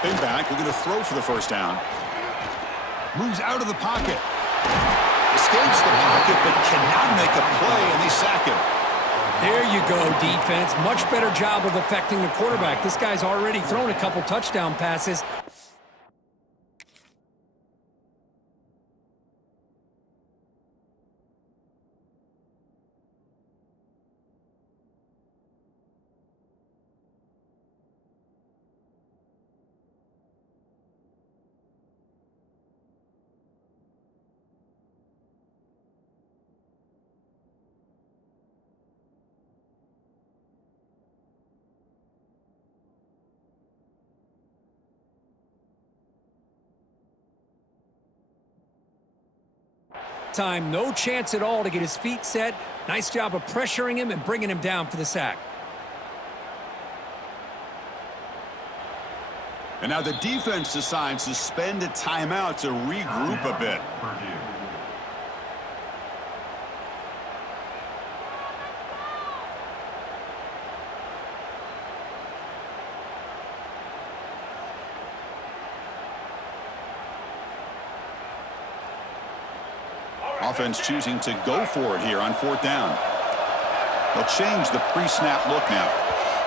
Dropping back, looking to throw for the first down. Moves out of the pocket. Escapes the pocket, but cannot make a play, and they sack him. There you go, defense. Much better job of affecting the quarterback. This guy's already thrown a couple touchdown passes. Time, no chance at all to get his feet set. Nice job of pressuring him and bringing him down for the sack. And now the defense decides to spend a timeout to regroup a bit. Offense choosing to go for it here on fourth down. They'll change the pre-snap look now.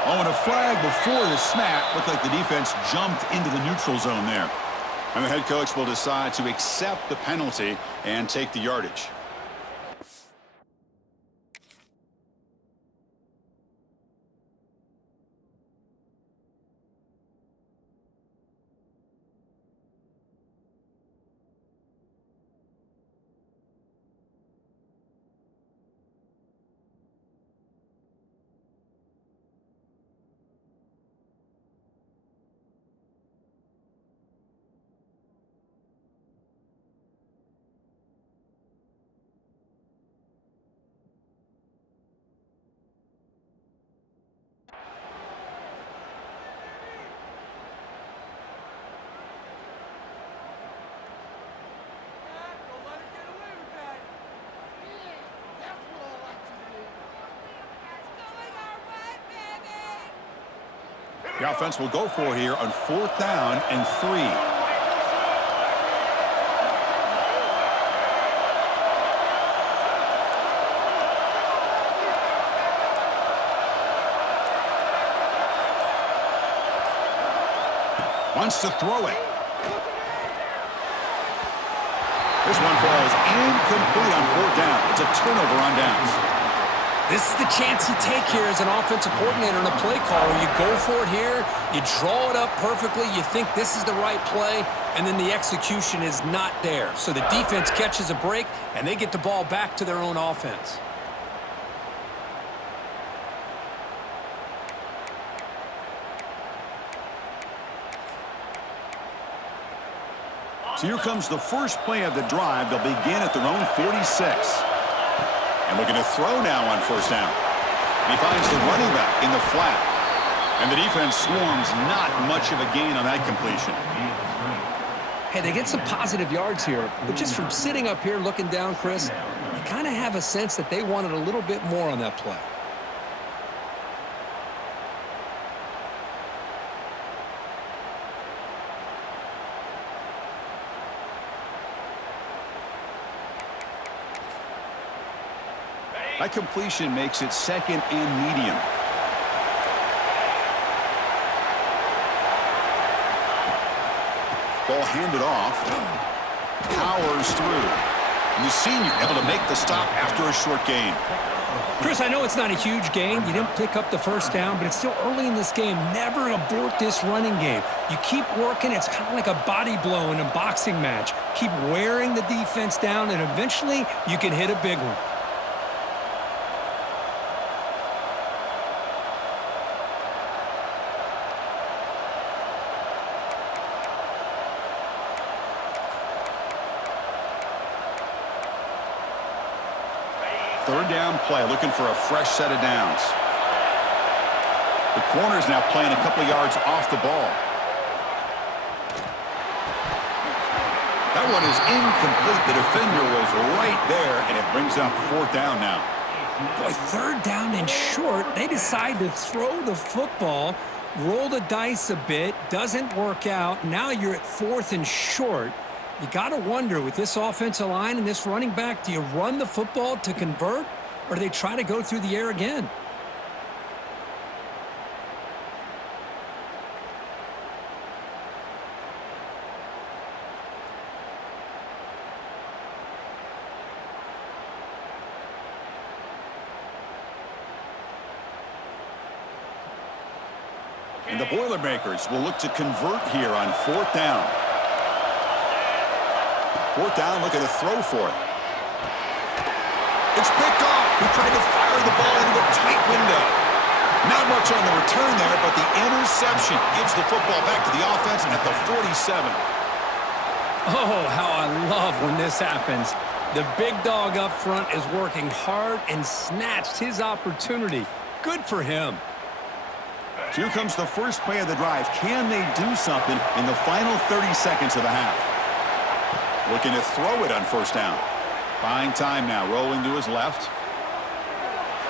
Oh, and a flag before the snap. Looked like the defense jumped into the neutral zone there. And the head coach will decide to accept the penalty and take the yardage. The offense will go for here on fourth down and 3. Wants to throw it. This one falls incomplete on fourth down. It's a turnover on downs. This is the chance you take here as an offensive coordinator in a play call where you go for it here, you draw it up perfectly, you think this is the right play, and then the execution is not there. So the defense catches a break, and they get the ball back to their own offense. So here comes the first play of the drive. They'll begin at their own 46. And looking to throw now on first down. He finds the running back in the flat. And the defense swarms, not much of a gain on that completion. Hey, they get some positive yards here, but just from sitting up here looking down, Chris, you kind of have a sense that they wanted a little bit more on that play. That completion makes it second and medium. Ball handed off. Powers through. And the senior able to make the stop after a short gain. Chris, I know it's not a huge gain. You didn't pick up the first down, but it's still early in this game. Never abort this running game. You keep working. It's kind of like a body blow in a boxing match. Keep wearing the defense down, and eventually you can hit a big one. Third down play, looking for a fresh set of downs. The corner's now playing a couple of yards off the ball. That one is incomplete. The defender was right there, and it brings up fourth down now. Boy, third down and short. They decide to throw the football. Roll the dice a bit, doesn't work out. Now you're at 4th and short. You got to wonder, with this offensive line and this running back, do you run the football to convert, or do they try to go through the air again? And the Boilermakers will look to convert here on 4th down. 4th down, looking to throw for it. It's picked off. He tried to fire the ball into a tight window. Not much on the return there, but the interception gives the football back to the offense at the 47. Oh, how I love when this happens. The big dog up front is working hard and snatched his opportunity. Good for him. Here comes the first play of the drive. Can they do something in the final 30 seconds of the half? Looking to throw it on 1st down. Buying time now, rolling to his left.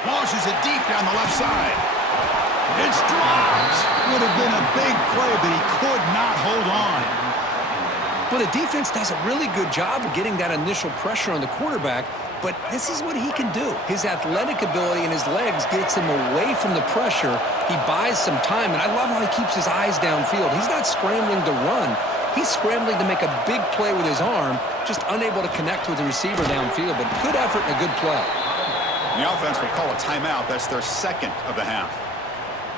Launches it deep down the left side. It's dropped. Would have been a big play, but he could not hold on. Well, the defense does a really good job of getting that initial pressure on the quarterback, but this is what he can do. His athletic ability and his legs gets him away from the pressure. He buys some time, and I love how he keeps his eyes downfield. He's not scrambling to run. He's scrambling to make a big play with his arm, just unable to connect with the receiver downfield, but good effort and a good play. The offense will call a timeout. That's their 2nd of the half.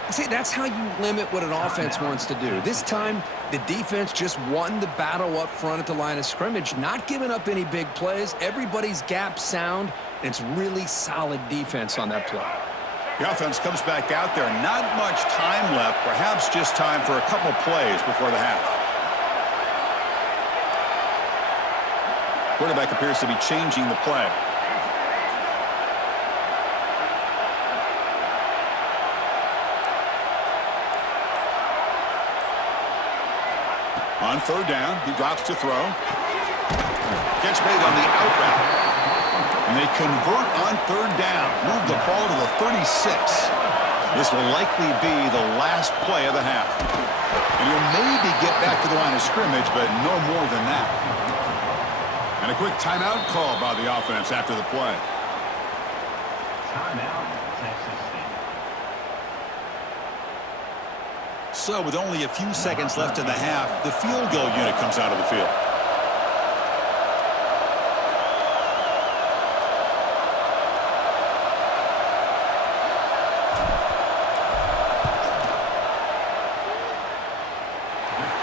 See, that's how you limit what an offense wants to do. This time, the defense just won the battle up front at the line of scrimmage, not giving up any big plays. Everybody's gap sound, and it's really solid defense on that play. The offense comes back out there. Not much time left, perhaps just time for a couple plays before the half. Quarterback appears to be changing the play. On 3rd down, he drops to throw. Catch made on the out route. And they convert on 3rd down. Move the ball to the 36. This will likely be the last play of the half. And he'll maybe get back to the line of scrimmage, but no more than that. And a quick timeout call by the offense after the play. So with only a few seconds left in the half, the field goal unit comes out of the field.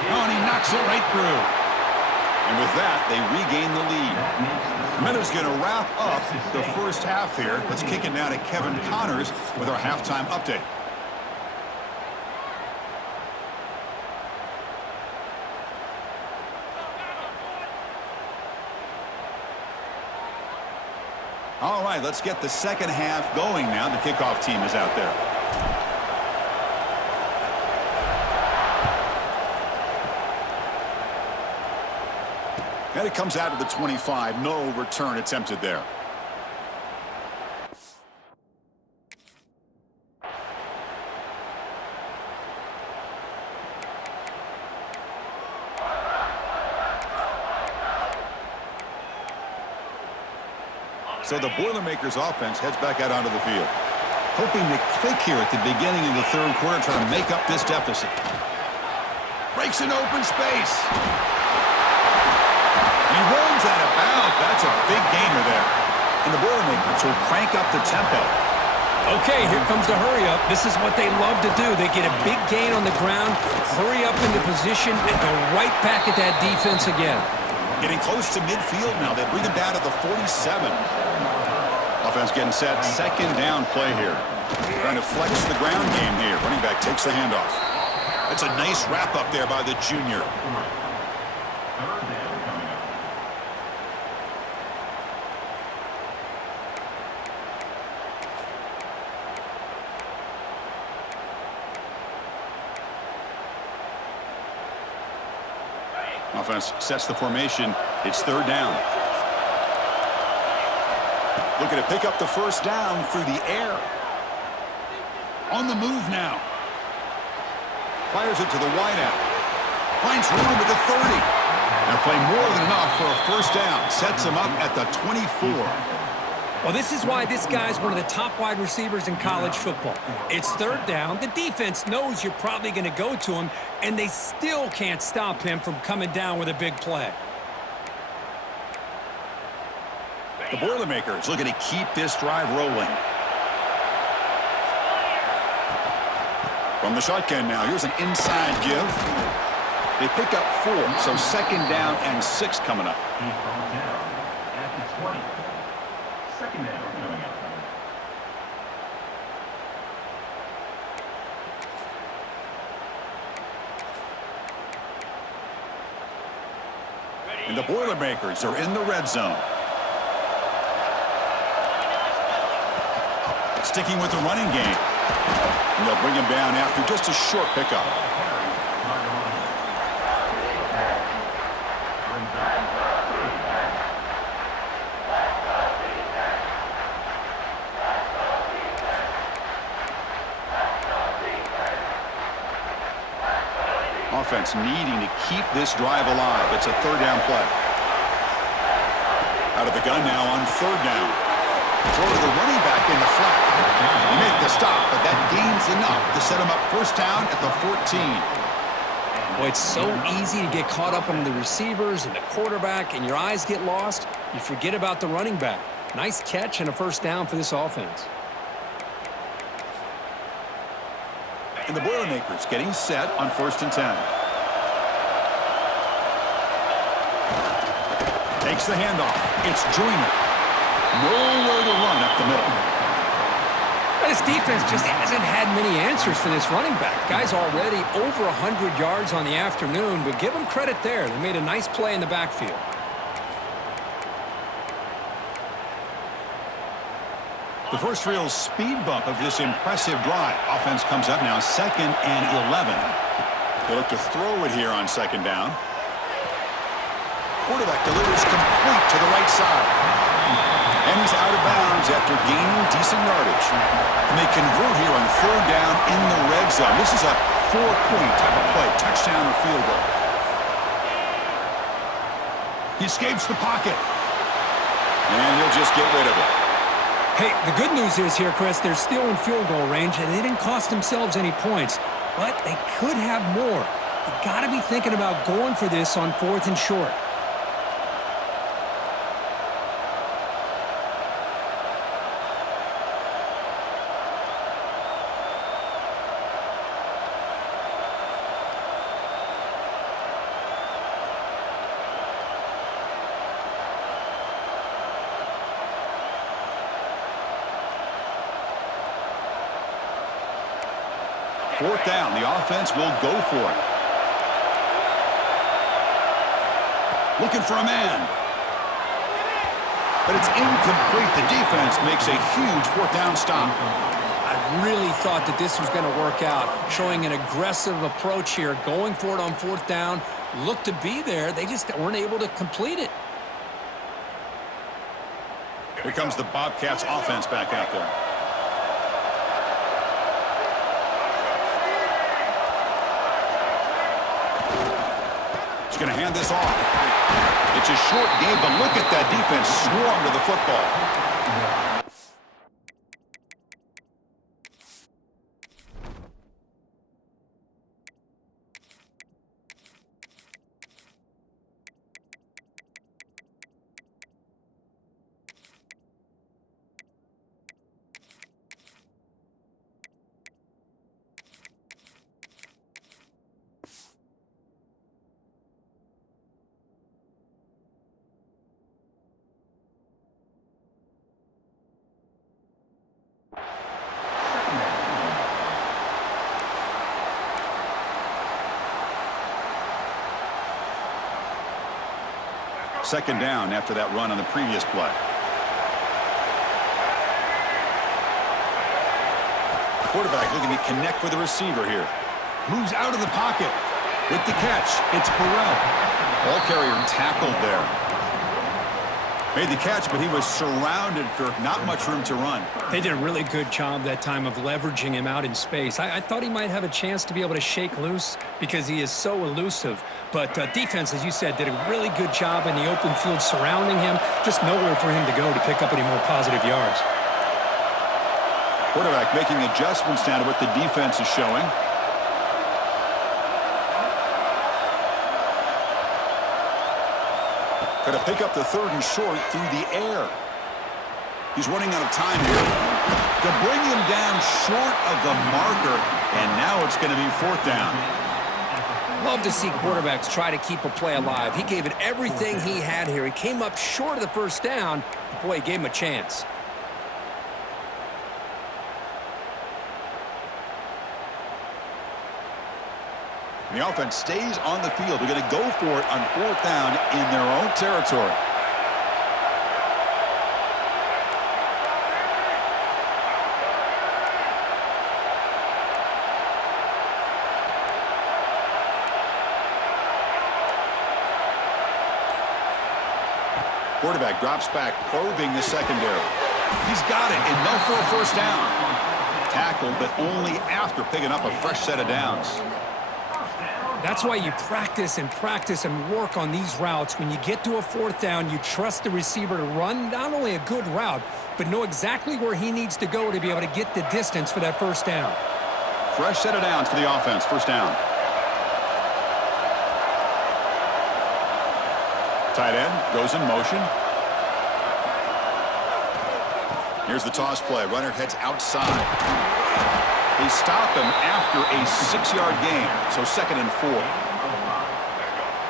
Oh, and he knocks it right through. And with that, they regain the lead. The Meadows going to wrap up the first half here. Let's kick it now to Kevin Connors with our halftime update. All right, let's get the second half going now. The kickoff team is out there. And it comes out of the 25. No return attempted there. So the Boilermakers offense heads back out onto the field. Hoping to click here at the beginning of the 3rd quarter, trying to make up this deficit. Breaks an open space. He runs out of bounds. That's a big gainer there. And the Boilermakers will crank up the tempo. Okay, here comes the hurry up. This is what they love to do. They get a big gain on the ground, hurry up into position, and go right back at that defense again. Getting close to midfield now. They bring him down to the 47. Offense getting set. 2nd down play here. Trying to flex the ground game here. Running back takes the handoff. That's a nice wrap up there by the junior. Offense sets the formation. It's 3rd down. Looking to pick up the first down through the air. On the move now. Fires it to the wideout. Finds room at the 30. They'll play more than enough for a first down. Sets him up at the 24. Well, this is why this guy's one of the top wide receivers in college football. It's third down. The defense knows you're probably going to go to him, and they still can't stop him from coming down with a big play. The Boilermakers looking to keep this drive rolling. From the shotgun now, here's an inside give. They pick up 4, so second down and 6 coming up. At the 20. Second down coming up. And the Boilermakers are in the red zone. Sticking with the running game. And they'll bring him down after just a short pickup. Offense needing to keep this drive alive. It's a third down play. Out of the gun now on third down. Throw to the running back in the flat. They make the stop, but that gains enough to set him up first down at the 14. Boy, it's so easy to get caught up on the receivers and the quarterback, and your eyes get lost. You forget about the running back. Nice catch and a first down for this offense. And the Boilermakers getting set on first and 10. Takes the handoff. It's Joyner. Nowhere to run up the middle. But his defense just hasn't had many answers for this running back. Guy's already over 100 yards on the afternoon, but give him credit there. They made a nice play in the backfield. The first real speed bump of this impressive drive. Offense comes up now, second and 11. They look to throw it here on second down. Quarterback delivers complete to the right side. And he's out of bounds after gaining decent yardage. And they convert here on third down in the red zone. This is a 4-point type of play, touchdown or field goal. He escapes the pocket. And he'll just get rid of it. Hey, the good news is here, Chris, they're still in field goal range, and they didn't cost themselves any points. But they could have more. You got to be thinking about going for this on fourth and short. Fourth down, the offense will go for it. Looking for a man. But it's incomplete. The defense makes a huge fourth down stop. I really thought that this was going to work out, showing an aggressive approach here, going for it on fourth down. Looked to be there. They just weren't able to complete it. Here comes the Bobcats offense back out there. Going to hand this off. It's a short game, but look at that defense swarm to the football. Second down after that run on the previous play. Quarterback looking to connect with the receiver here. Moves out of the pocket. With the catch, it's Burrell. Ball carrier tackled there. Made the catch, but he was surrounded, Kirk. Not much room to run. They did a really good job that time of leveraging him out in space. I thought he might have a chance to be able to shake loose because he is so elusive. But defense, as you said, did a really good job in the open field surrounding him. Just nowhere for him to go to pick up any more positive yards. Quarterback making adjustments down to what the defense is showing. Got to pick up the 3rd and short through the air. He's running out of time here. To bring him down short of the marker, and now it's going to be 4th down. Love to see quarterbacks try to keep a play alive. He gave it everything he had here. He came up short of the 1st down. But boy, he gave him a chance. The offense stays on the field. They're going to go for it on 4th down in their own territory. Quarterback drops back, probing the secondary. He's got it, enough for a 1st down. Tackled, but only after picking up a fresh set of downs. That's why you practice and work on these routes. When you get to a 4th down, you trust the receiver to run not only a good route, but know exactly where he needs to go to be able to get the distance for that 1st down. Fresh set of downs for the offense, 1st down. Tight end goes in motion. Here's the toss play. Runner heads outside. They stop him after a 6-yard gain, so 2nd and 4.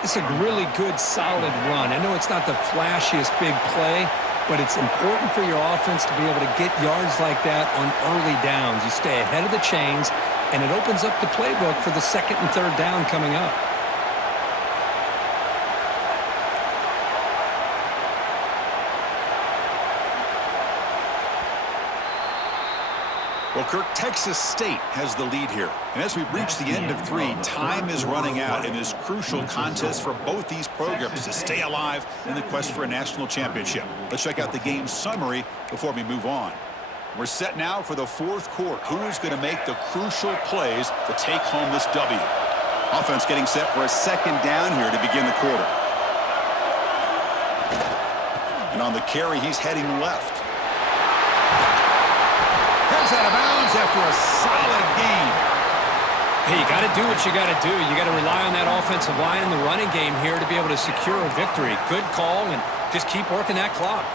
It's a really good, solid run. I know it's not the flashiest big play, but it's important for your offense to be able to get yards like that on early downs. You stay ahead of the chains, and it opens up the playbook for the 2nd and 3rd down coming up. Well, Kirk, Texas State has the lead here. And as we reach the end of 3, time is running out in this crucial contest for both these programs to stay alive in the quest for a national championship. Let's check out the game summary before we move on. We're set now for the 4th quarter. Who is going to make the crucial plays to take home this W? Offense getting set for a 2nd down here to begin the quarter. And on the carry, he's heading left. Out of bounds after a solid game. Hey, you got to do what you got to do. You got to rely on that offensive line and the running game here to be able to secure a victory. Good call, and just keep working that clock.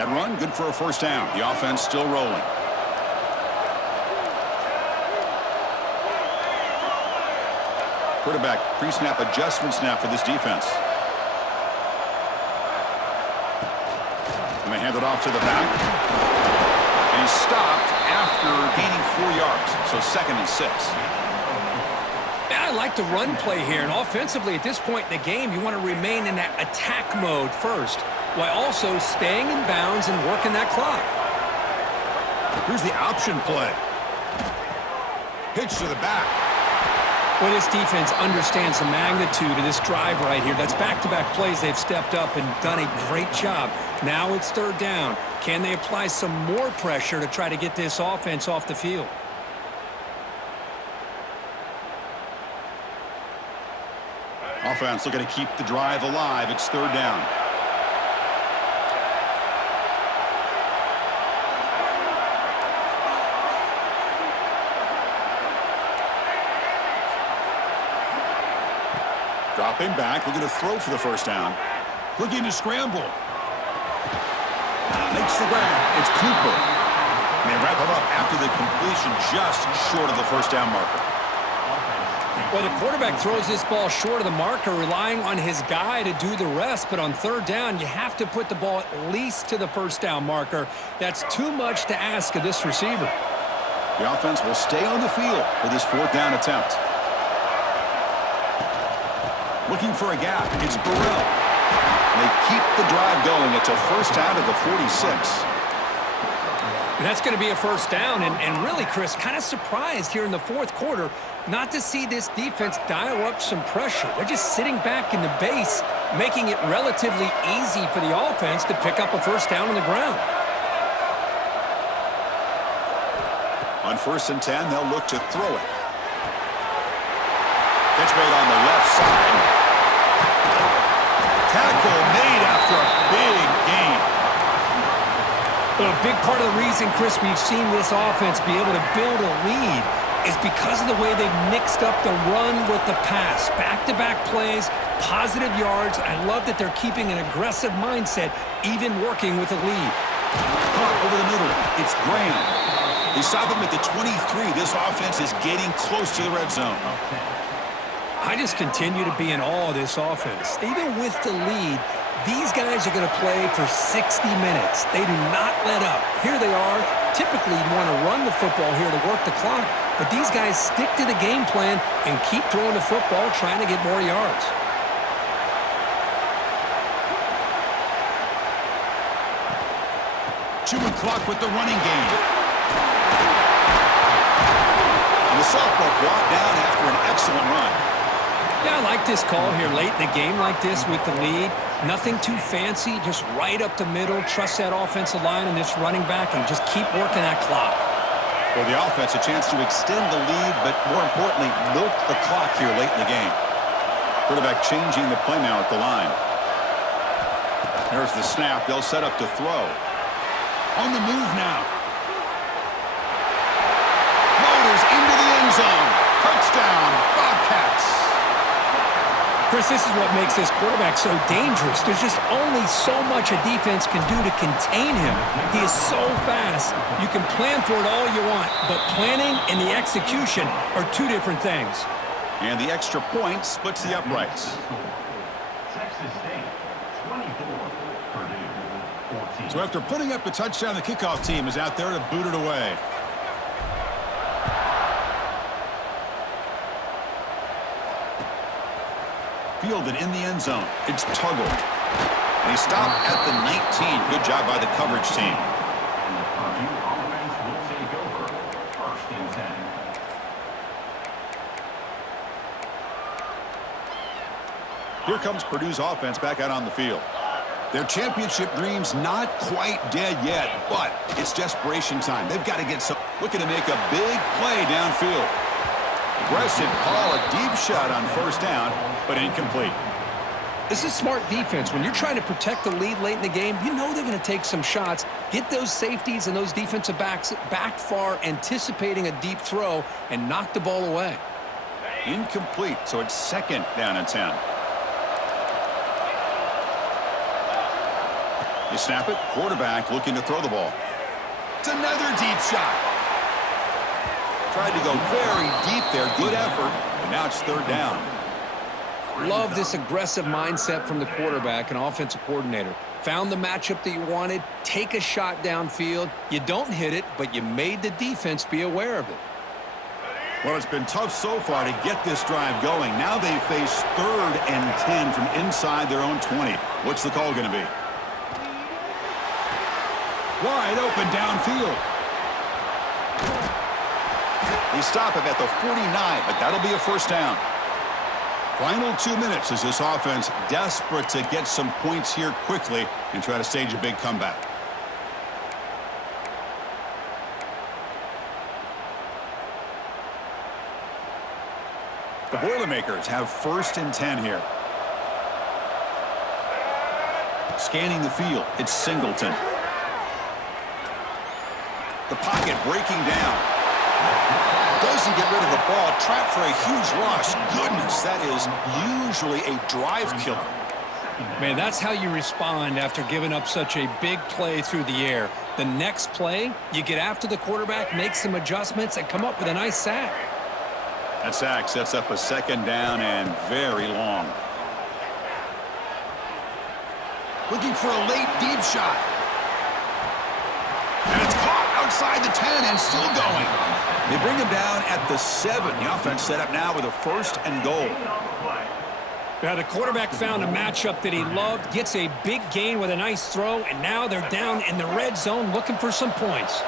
That run, good for a 1st down. The offense still rolling. Quarterback pre-snap adjustment snap for this defense. And they hand it off to the back. And he's stopped after gaining 4 yards. So 2nd and 6. Yeah, I like the run play here. And offensively, at this point in the game, you want to remain in that attack mode first, while also staying in bounds and working that clock. Here's the option play. Pitch to the back. Well, this defense understands the magnitude of this drive right here. That's back-to-back plays. They've stepped up and done a great job. Now it's 3rd down. Can they apply some more pressure to try to get this offense off the field? Offense looking to keep the drive alive. It's 3rd down. Dropping back, looking to throw for the 1st down. Looking to scramble. Makes the grab. It's Cooper. And they wrap him up after the completion just short of the 1st down marker. Well, the quarterback throws this ball short of the marker, relying on his guy to do the rest. But on 3rd down, you have to put the ball at least to the 1st down marker. That's too much to ask of this receiver. The offense will stay on the field for this 4th down attempt. Looking for a gap. It's Burrell. They keep the drive going. It's a 1st down at the 46. That's going to be a first down, and really, Chris, kind of surprised here in the fourth quarter not to see this defense dial up some pressure. They're just sitting back in the base, making it relatively easy for the offense to pick up a first down on the ground. On 1st and 10, they'll look to throw it. Pitch made on the left side. Tackle made after a big gain. Well, a big part of the reason, Chris, we've seen this offense be able to build a lead is because of the way they've mixed up the run with the pass. Back-to-back plays, positive yards. I love that they're keeping an aggressive mindset, even working with a lead. Caught over the middle. It's Graham. They stop him at the 23. This offense is getting close to the red zone. I just continue to be in awe of this offense. Even with the lead, these guys are going to play for 60 minutes. They do not let up. Here they are. Typically, you want to run the football here to work the clock, but these guys stick to the game plan and keep throwing the football, trying to get more yards. Chewing clock with the running game. And the sophomore brought down after an excellent run. Yeah, I like this call here late in the game like this with the lead. Nothing too fancy, just right up the middle. Trust that offensive line and this running back and just keep working that clock. For the offense, a chance to extend the lead, but more importantly, milk the clock here late in the game. Quarterback changing the play now at the line. There's the snap. They'll set up to throw. On the move now. Motors into the end zone. Touchdown, Bobcats. Chris, this is what makes this quarterback so dangerous. There's just only so much a defense can do to contain him. He is so fast. You can plan for it all you want, but planning and the execution are two different things. And the extra point splits the uprights. Texas State, 24. Purdue, 14. So after putting up a touchdown, the kickoff team is out there to boot it away. Fielded in the end zone. It's Tuggle. And he stopped at the 19. Good job by the coverage team. And the Purdue offense will take over. 1st and 10. Here comes Purdue's offense back out on the field. Their championship dreams not quite dead yet, but it's desperation time. They've got to get some. Looking to make a big play downfield. Aggressive call, a deep shot on 1st down, but incomplete. This is smart defense. When you're trying to protect the lead late in the game, you know they're going to take some shots, get those safeties and those defensive backs back far, anticipating a deep throw, and knock the ball away. Incomplete, so it's 2nd down and 10. You snap it, quarterback looking to throw the ball. It's another deep shot. Tried to go very deep there, good effort, but now it's 3rd down. Love this aggressive mindset from the quarterback and offensive coordinator. Found the matchup that you wanted, take a shot downfield. You don't hit it, but you made the defense be aware of it. Well, it's been tough so far to get this drive going. Now they face 3rd and 10 from inside their own 20. What's the call going to be? Wide open downfield. They stop him at the 49, but that'll be a 1st down. Final 2 minutes as this offense desperate to get some points here quickly and try to stage a big comeback. The Boilermakers have 1st and 10 here. Scanning the field, it's Singleton. The pocket breaking down. Doesn't get rid of the ball. Trapped for a huge loss. Goodness, that is usually a drive killer. Man, that's how you respond after giving up such a big play through the air. The next play, you get after the quarterback, make some adjustments, and come up with a nice sack. That sack sets up a 2nd down and very long. Looking for a late deep shot. And it's caught outside the 10 and still going. They bring him down at the 7. The offense set up now with a 1st and goal. Now the quarterback found a matchup that he loved, gets a big gain with a nice throw, and now they're down in the red zone looking for some points.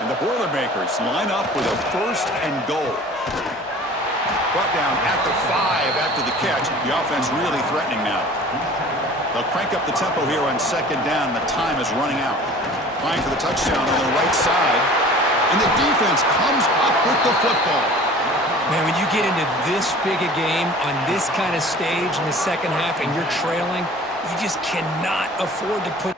And the Boilermakers line up with a 1st and goal. Brought down at the 5 after the catch. The offense really threatening now. They'll crank up the tempo here on 2nd down. The time is running out. Trying for the touchdown on the right side. And the defense comes up with the football. Man, when you get into this big a game on this kind of stage in the second half and you're trailing, you just cannot afford to put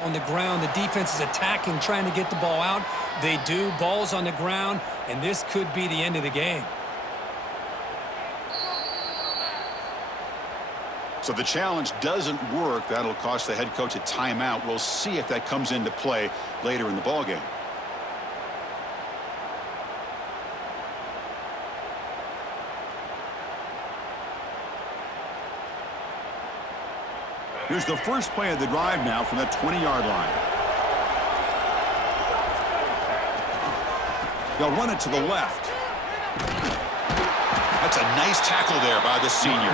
on the ground. The defense is attacking, trying to get the ball out. They do. Ball's on the ground, and this could be the end of the game. So the challenge doesn't work. That'll cost the head coach a timeout. We'll see if that comes into play later in the ballgame. Here's the first play of the drive now from that 20-yard line. They'll run it to the left. That's a nice tackle there by the senior.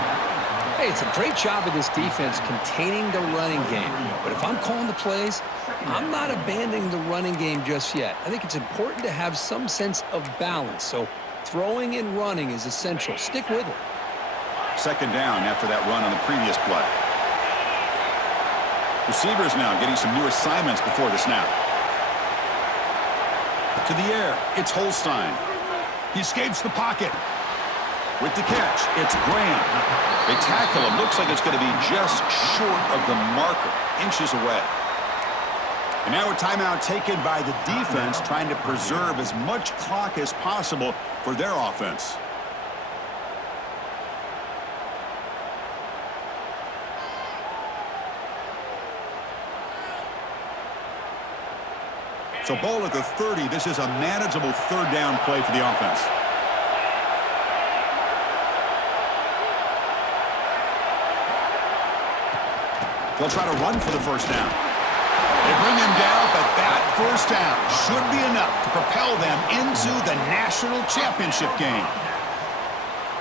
Hey, it's a great job of this defense containing the running game. But if I'm calling the plays, I'm not abandoning the running game just yet. I think it's important to have some sense of balance. So throwing and running is essential. Stick with it. 2nd down after that run on the previous play. Receivers now getting some new assignments before the snap. To the air, it's Holstein. He escapes the pocket. With the catch, it's Graham. They tackle him. Looks like it's going to be just short of the marker, inches away. And now a timeout taken by the defense, trying to preserve as much clock as possible for their offense. So ball at the 30. This is a manageable 3rd down play for the offense. They'll try to run for the 1st down. They bring him down, but that 1st down should be enough to propel them into the national championship game.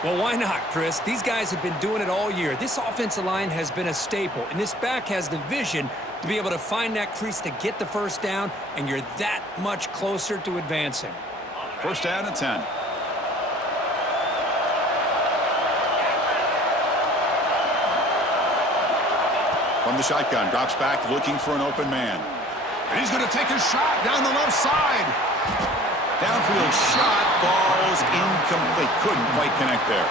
Well, why not, Chris? These guys have been doing it all year. This offensive line has been a staple, and this back has the vision to be able to find that crease to get the 1st down, and you're that much closer to advancing. 1st down and 10. From the shotgun, drops back looking for an open man. And he's going to take a shot down the left side. Downfield shot falls incomplete. Couldn't quite connect there.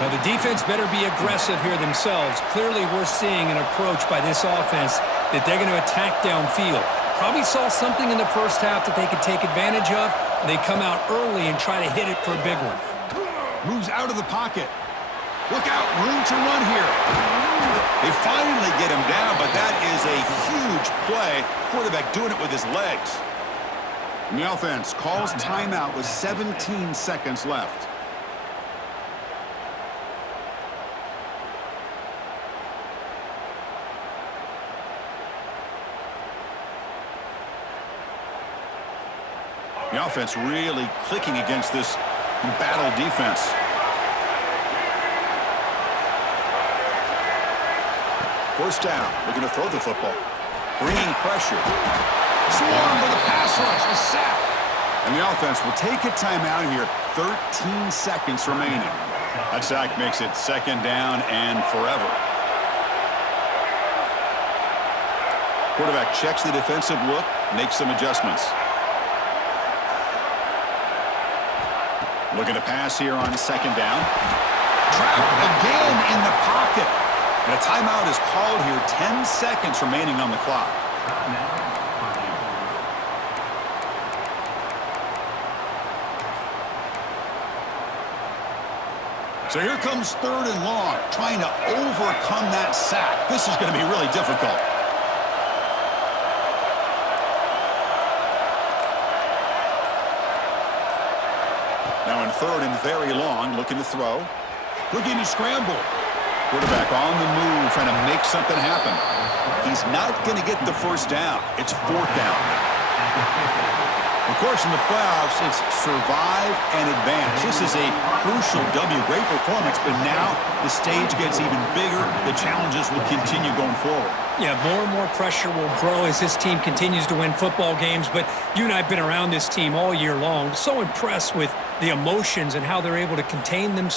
Now, the defense better be aggressive here themselves. Clearly, we're seeing an approach by this offense that they're going to attack downfield. Probably saw something in the 1st half that they could take advantage of, and they come out early and try to hit it for a big one. Moves out of the pocket. Look out, room to run here. They finally get him down, but that is a huge play. Quarterback doing it with his legs. And the offense calls timeout with 17 seconds left. The offense really clicking against this battle defense. First down, looking to throw the football. Bringing pressure. Swarm with a pass rush, a sack. And the offense will take a timeout here. 13 seconds remaining. That sack makes it 2nd down and forever. Quarterback checks the defensive look, makes some adjustments. Looking to pass here on 2nd down. Trapped again in the pocket. And a timeout is called here. 10 seconds remaining on the clock. So here comes 3rd and long, trying to overcome that sack. This is going to be really difficult. Now in 3rd and very long, looking to throw. Looking to scramble. Quarterback on the move, trying to make something happen. He's not going to get the 1st down. It's 4th down. Of course, in the playoffs, it's survive and advance. This is a crucial W. Great performance, but now the stage gets even bigger. The challenges will continue going forward. Yeah, more and more pressure will grow as this team continues to win football games. But you and I have been around this team all year long. So impressed with the emotions and how they're able to contain themselves.